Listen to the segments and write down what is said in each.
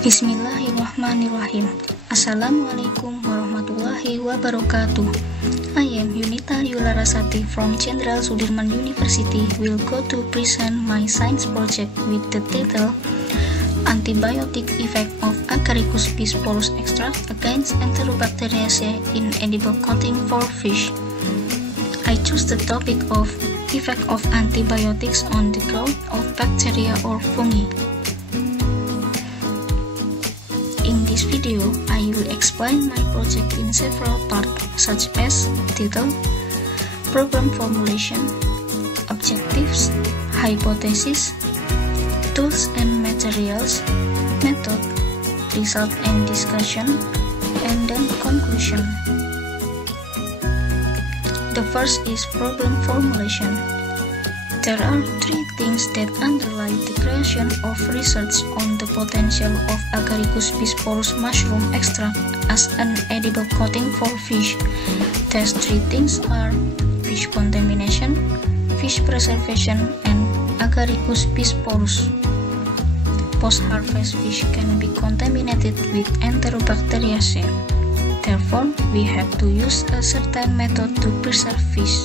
Bismillahirrahmanirrahim. Assalamualaikum warahmatullahi wabarakatuh. I am Yunita Larasati from Jenderal Sudirman University. Will go to present my science project with the title Antibiotic Effect of Agaricus bisporus Extract Against Enterobacteriaceae in Edible Coating for Fish. I choose the topic of effect of antibiotics on the growth of bacteria or fungi. In this video, I will explain my project in several parts such as title, problem formulation, objectives, hypothesis, tools and materials, method, result and discussion, and then conclusion. The first is problem formulation. There are three things that underlie the creation of research on the potential of Agaricus bisporus mushroom extract as an edible coating for fish. These three things are fish contamination, fish preservation, and Agaricus bisporus. Post-harvest fish can be contaminated with Enterobacteriaceae. Therefore, we have to use a certain method to preserve fish.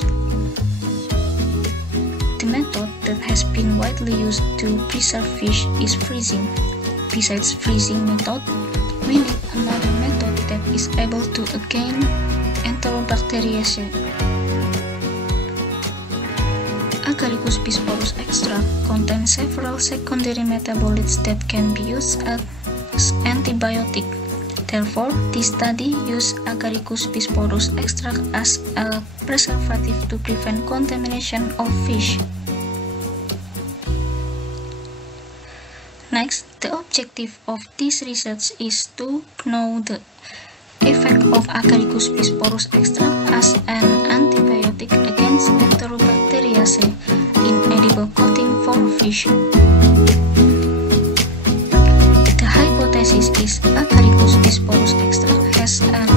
The method that has been widely used to preserve fish is freezing. Besides freezing method, we need another method that is able to again Enterobacteriaceae. Agaricus bisporus extract contains several secondary metabolites that can be used as antibiotic. Therefore, this study used Agaricus bisporus extract as a preservative to prevent contamination of fish. Next, the objective of this research is to know the effect of Agaricus bisporus extract as an antibiotic against Enterobacteriaceae in edible coating for fish. The hypothesis is Agaricus bisporus extract has an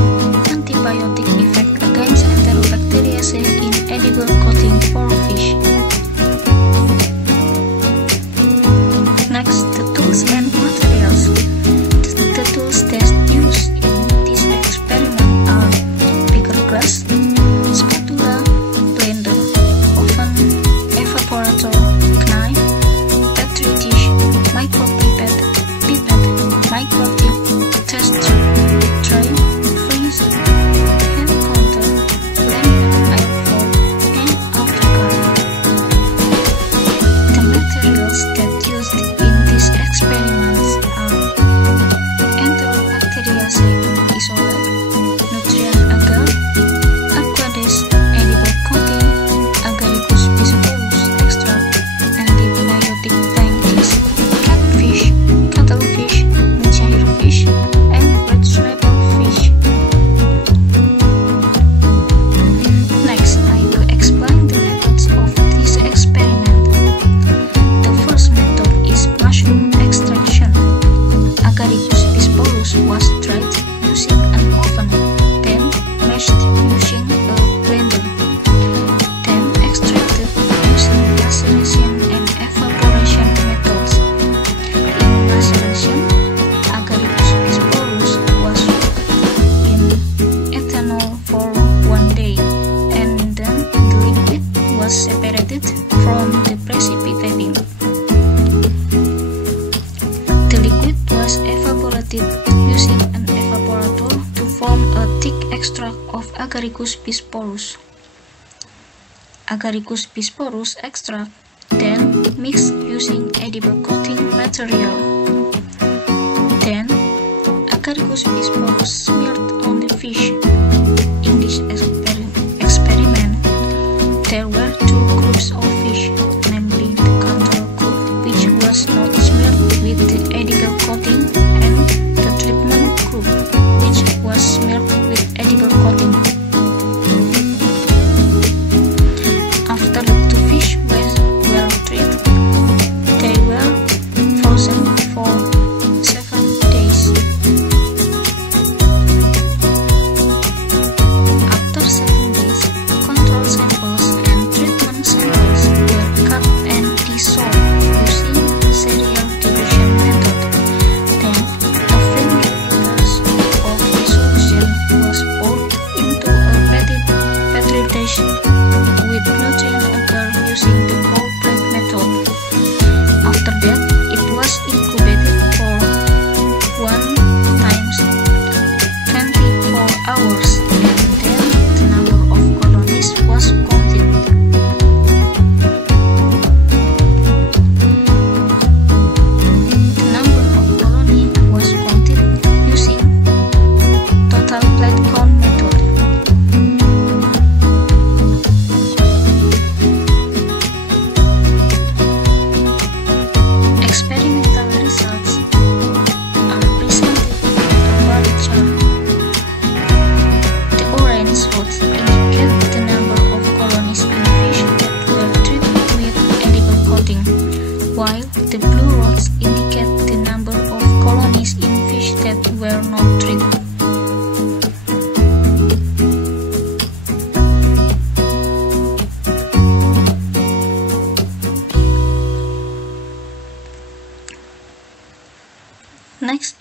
antibiotic effect against Enterobacteriaceae in edible coating for fish. Next, the tools and materials. The tools that used in this experiment are bigger glass, spatula, blender, oven, evaporator, knife, petri dish, micropipette, microtip, test tube, tray, freezer, hand counter, laminate iron foil, and autoclave. The materials that used in these experiments are Enterobacteriaceae isolate, nutrient agar, aqueous edible coating, Agaricus bisporus extract, antibiotic tanks, catfish, cuttlefish, mujair fish, and red snapper fish. Next, I will explain the methods of this experiment. The first method is mushroom extraction. Agaricus bisporus was dried using an oven, then mashed using a blender, then extracted using maceration and evaporation methods. In maceration, Agaricus bisporus was soaked in ethanol for 1 day, and then the liquid was separated from the precipitating. The liquid was evaporated using an evaporator to form a thick extract of Agaricus bisporus. Agaricus bisporus extract then mixed using edible coating material. Then, Agaricus bisporus smeared on the fish. In this experiment, there were two groups of fish, namely the control group, which was not smeared with the edible coating, and the treatment group, which was smeared with edible coating. After the two fish were well treated, they were frozen for 7 days.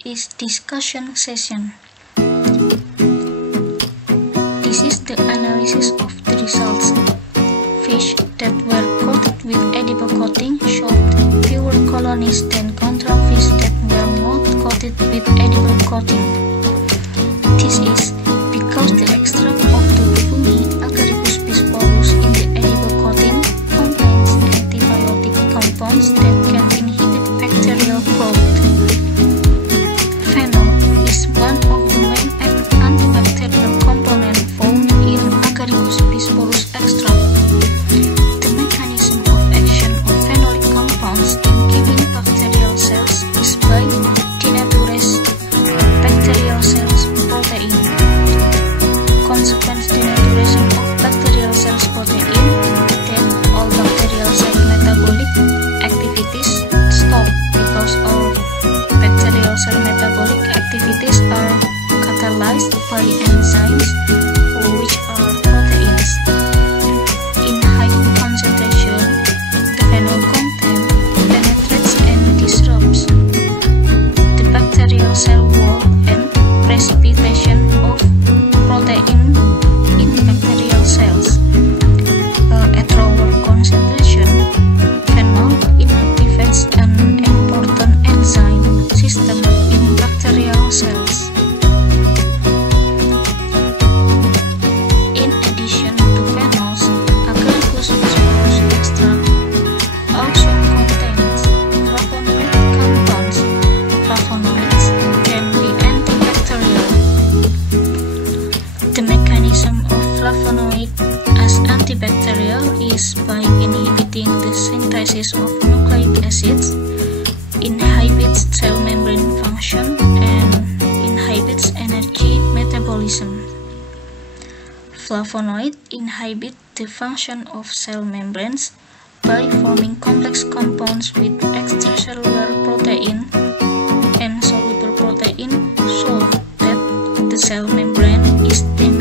is discussion session. This is the analysis of the results. Fish that were coated with edible coating showed fewer colonies than control fish that were not coated with edible coating. This is because the extract of the fungi Agaricus bisporus in the edible coating contains antibiotic compounds that can inhibit bacterial growth. Phenol is one of the main antibacterial components found in Agaricus bisporus extract. The mechanism of action of phenolic compounds in killing bacterial cells is by denaturation bacterial cells protein. Consequence denaturation of bacterial cells protein, then all bacterial cell metabolic activities stop because all bacterial cell metabolic activities are catalyzed by enzymes which are proteins. In high concentration, the phenol content penetrates and disrupts the bacterial cell wall and precipitation of protein in bacterial cells. At lower concentration, phenol inactivates an important enzyme system in bacterial cells. In addition to phenols, Agaricus bisporus extract also contains flavonoid compounds. Flavonoids can be antibacterial. The mechanism of flavonoid as antibacterial is by inhibiting the synthesis of nucleic acids, inhibits cell membrane function, and inhibits energy metabolism. Flavonoids inhibit the function of cell membranes by forming complex compounds with extracellular protein and soluble protein so that the cell membrane is damaged.